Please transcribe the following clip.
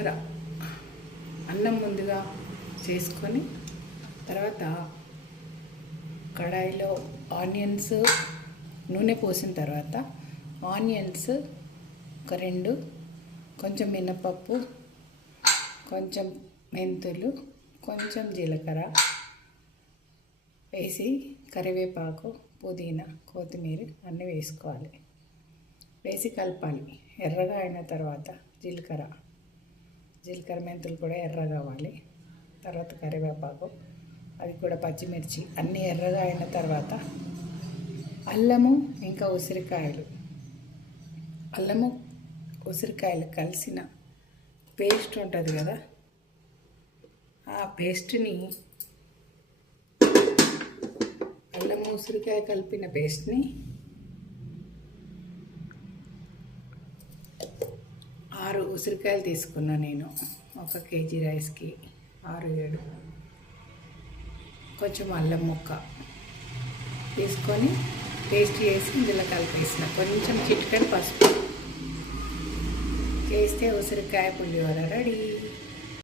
పులిహోర అన్నం ముందుగా చేసుకొని తర్వాత కడాయిలో ఆనియన్స్ నూనె పోసిన తర్వాత ఆనియన్స్ ఒక 2, కొంచెం మినపప్పు, కొంచెం మెంతులు, కొంచెం జీలకర్ర వేసి కరివేపాకు, పుదీనా, కొత్తిమీర అన్నీ వేసుకోవాలి. వేసి కలపాలి. ఎర్రగా అయిన తర్వాత జీలకర్ర మెంతులు కూడా ఎర్రగా అవ్వాలి. తర్వాత కరివేపాకు, అది కూడా పచ్చిమిర్చి అన్నీ ఎర్రగా అయిన తర్వాత అల్లము ఇంకా ఉసిరికాయలు కలిసిన పేస్ట్ ఉంటుంది కదా, ఆ పేస్ట్ని అల్లము ఉసిరికాయ కలిపిన పేస్ట్ని 6 ఉసిరికాయలు తీసుకున్నా నేను. 1 కేజీ రైస్కి 6, 7. కొంచెం అల్లం ముక్క తీసుకొని పేస్ట్ చేసి ఇందులో కలిపేసిన. కొంచెం చిటికెడు పసుపు వేస్తే ఉసిరికాయ పులిహోర రెడీ.